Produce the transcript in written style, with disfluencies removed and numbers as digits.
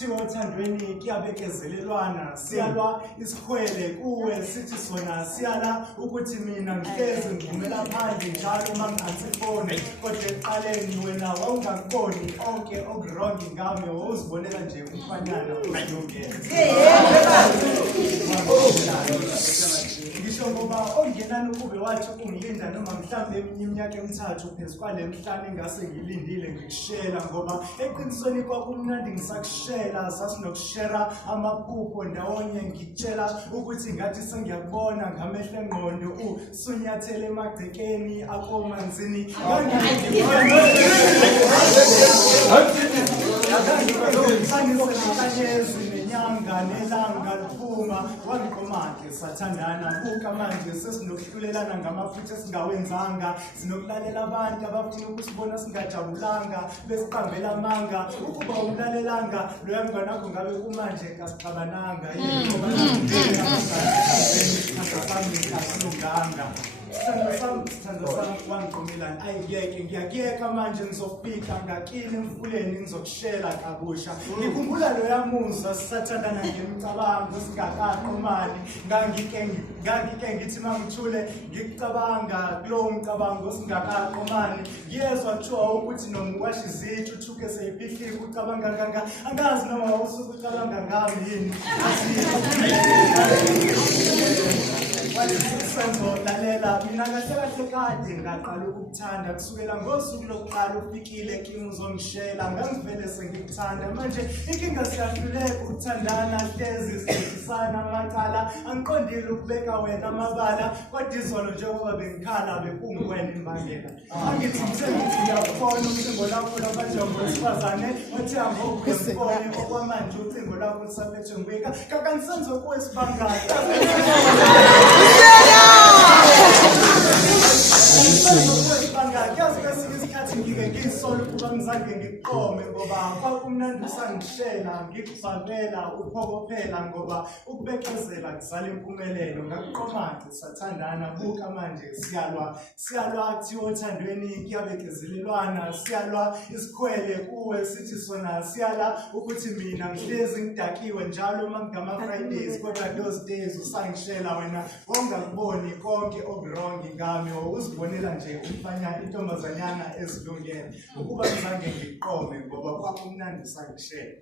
thiwa othandweni kuyabekezelelwana siyalwa isikhwele kuwe sithi sona siyala ukuthi mina ngihlezi ngivumela phandle njalo mangansifone kodwa eqaleni wena wawungakuboni onke okurongi ngami wawuzibonela nje umfanyana uyongena ngisho ngoba ongenani ukube wathi ungilinda noma mhlawumbe eminye iminyaka emithathu phezu kwale mhlanu engase ngilindile ngikushela ngoba eqinisweni kwakumnandi ngisakushela sasinokushera amaphupho ndawonye ngikutshela ukuthi ngathi sengiyakubona ngamehlo engqondo usunyathele emagcekeni akomanzini nenyanga nelanga liphuma Wangiqomelani sathandana buka manje sesinokuhlulelana ngamafutha esingawenzanga sinokulalela abantu abafuna ukusibona singajabulanga besiqambela amanga ukuba umlalelanga loya mngane wakho ngabe kumanje kasixabananga Senzo Wangiqomelani ngiyakuyeka manje ngizofika ngakile emfuleni ngizokushela kabusha ngikhumbula loya muzwa sisathandana ngemicabango singakaqomani ngangike ngithi mangithule ngikucabanga kulowo mcabango singakaqomani ngiyezwa kuthiwa ukuthi noma ukwasha izitshu uthuke seyifihlika ucabanga kanga angazi noma usuke ucabanga ngami yini Senzo lalela mina kahle kahle kade ngaqala ukukuthanda kusukela ngosuku lokuqala ufikile kimi uzongishela ngangivele sengikuthanda manje inkinga siyahluleka ukuthandana hlezi sisana amacala angiqondile ukubeka wena amabala kodwa izolo njengoba bengikhala bekungiwena imbangela angithi ngisengithi ngiyakubona ucingo lakho lwabanjengo wesifazane othi angokufoni okwamanje ucingo lakho lusaphethwe ngibika kakansenzo kuwesibangane ngisola ukuba ngizange ngikuqome ngoba kwakumnandi usangishela ngikufabela uphokophela ngoba ukubekezela kuzala impumelelo ngakuqomanje sathandana buka manje siyalwa kuthiwa othandweni kuyabekezelelwana siyalwa isikhwele kuwe sithi sona siyala ukuthi mina ngihlezi ngidakiwe njalo ngama-Fridays kodwa those days usangishela wena wawungakuboni konke okurongi ngami uzibonela nje umfanyana intombazanyana ezilungele ukuba ngizange ngiqome ngoba kwakumnandi sangishela